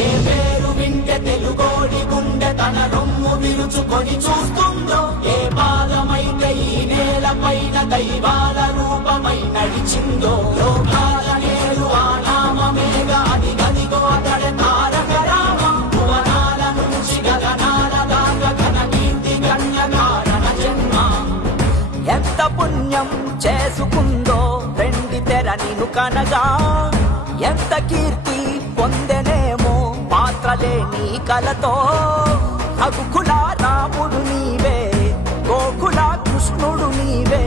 ఏ పేరు వింటే తెలుగోడి గుండె తన రొమ్ము విరుచుకొని చూస్తుందో, ఏ పాదమైతే ఈ నేల పైన దైవాల రూపమై నడిచిందో, లోకాల నేడు ఆ నామమేగా అది గదిగో అతడే తారక రామ. భువనాల నుంచి గగనాల దాకా ఘన కీర్తి గణ్య కారణ జన్మ. ఎంత పుణ్యం చేసుకుందో వెండి తెర నిన్ను కనగా, ఎంత కీర్తి పొందెనేమో పాత్రలే నీ కలతో. రఘుకుల రాముడు నీవే, గోకుల కృష్ణుడు నీవే,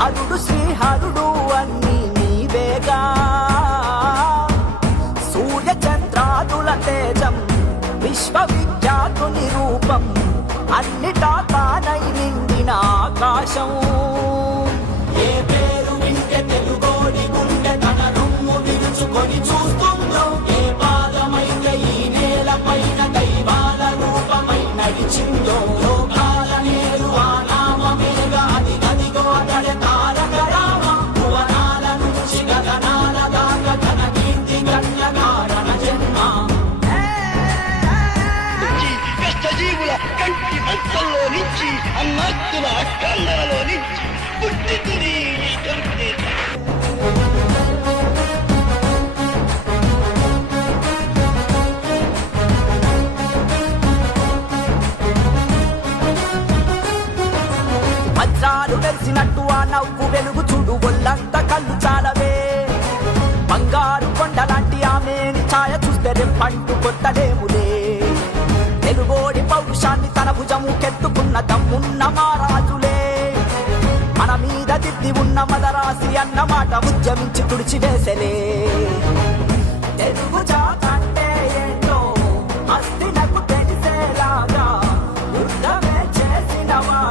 హరుడు శ్రీహరుడు అన్నీ నీవేగా. సూర్య చంద్రాదుల తేజం విశ్వవిఖ్యాతుని రూపం, అన్నిటా తానై నిండిన ఆకాశం. ఏ పేరు వింటే తెలుగోడి గుండె తన రొమ్ము విరుచుకొని చూస్తుందో, ఏ పాదమైతే ఈ నేల పైన దైవాల రూపమై నడిచిందో, లోకాల నేడు ఆ నామమేగా అది గదిగో అతడే తారక రామ. భువనాల నుంచి గగనాల దాకా ఘన కీర్తి గణ్య కారణ జన్మ. కష్టజీవుల కంటి భక్తుల్లో నుంచి అన్నాస్తుల అక్కందరలో నుంచి పుట్టింది ఈ కరుణే. వజ్రాలు వెలిసినట్టు ఆ నవ్వు వెలుగు చూడు, ఒళ్ళంత కళ్ళు చాలవే. బంగారు కొండలాంటి ఆమెని ఛాయ చూస్తే రెప్పంటూ కొట్టలేములే. తెలుగోడి పౌరుషాన్ని తన భుజము కెత్తుకున్న దమ్మున్న మారాజులే. మన మీద దిద్ది ఉన్న మదరాసి అన్నమాట ఉద్యమించి తుడిచివేసలే. తెలుగు జాత